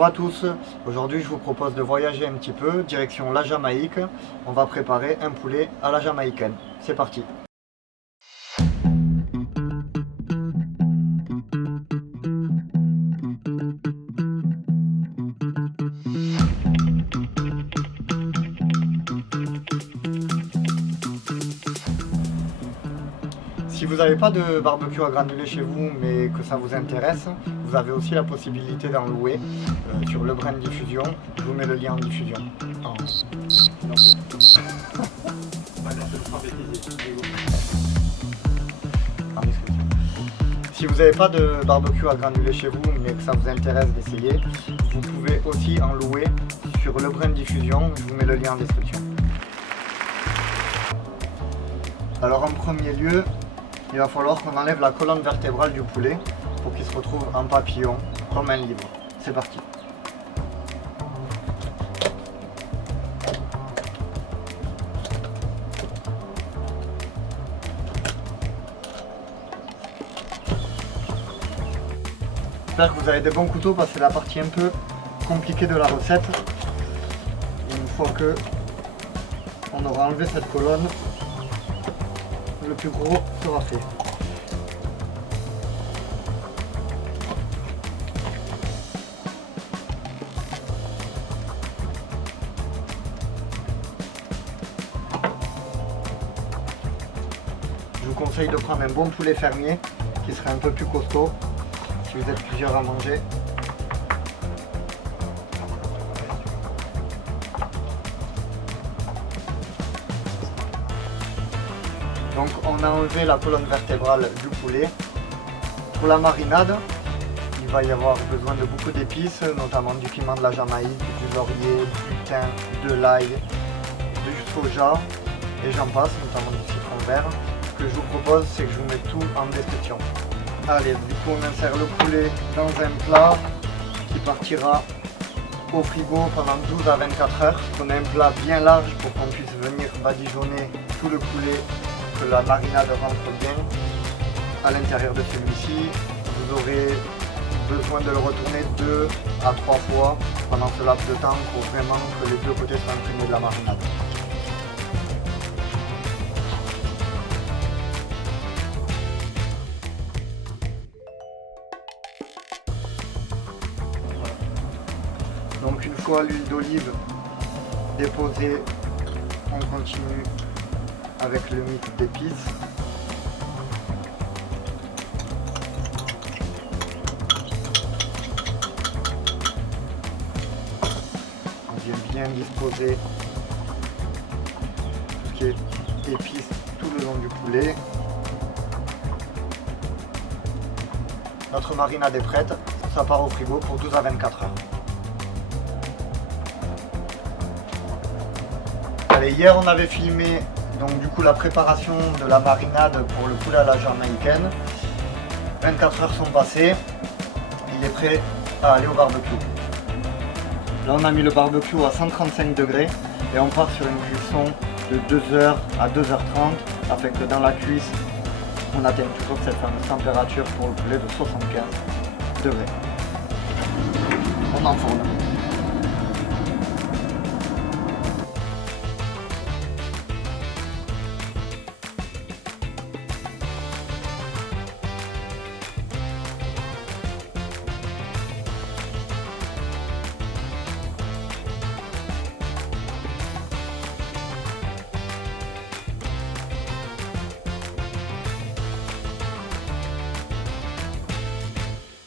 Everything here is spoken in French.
Bonjour à tous, aujourd'hui je vous propose de voyager un petit peu, direction la Jamaïque. On va préparer un poulet à la jamaïcaine. C'est parti. Si vous n'avez pas de barbecue à granulés chez vous, mais que ça vous intéresse, vous avez aussi la possibilité d'en louer sur Lebrun Diffusion. Je vous mets le lien en diffusion. Si vous n'avez pas de barbecue à granulés chez vous, mais que ça vous intéresse d'essayer, vous pouvez aussi en louer sur Lebrun Diffusion. Je vous mets le lien en description. Alors en premier lieu, il va falloir qu'on enlève la colonne vertébrale du poulet pour qu'il se retrouve en papillon, comme un livre. C'est parti. J'espère que vous avez des bons couteaux parce que c'est la partie un peu compliquée de la recette. Et une fois que on aura enlevé cette colonne, le plus gros sera fait. Je vous conseille de prendre un bon poulet fermier qui serait un peu plus costaud si vous êtes plusieurs à manger. Donc on a enlevé la colonne vertébrale du poulet. Pour la marinade, il va y avoir besoin de beaucoup d'épices, notamment du piment de la Jamaïque, du laurier, du thym, de l'ail, du soja et j'en passe, notamment du citron vert. Ce que je vous propose, c'est que je vous mets tout en description. Allez, du coup on insère le poulet dans un plat qui partira au frigo pendant 12 à 24 heures. On a un plat bien large pour qu'on puisse venir badigeonner tout le poulet, que la marinade rentre bien à l'intérieur de celui-ci. Vous aurez besoin de le retourner 2 à 3 fois pendant ce laps de temps pour vraiment que les deux côtés soient imprégnés de la marinade. Donc une fois l'huile d'olive déposée, on continue avec le mix d'épices. On vient bien disposer tout ce qui est épices tout le long du poulet. Notre marinade est prête, ça part au frigo pour 12 à 24 heures. Allez, hier on avait filmé donc du coup la préparation de la marinade pour le poulet à la jamaïcaine. 24 heures sont passées, il est prêt à aller au barbecue. Là on a mis le barbecue à 135 degrés et on part sur une cuisson de 2h à 2h30 afin que dans la cuisse on atteigne toujours cette fameuse température pour le poulet de 75 degrés. On enfourne.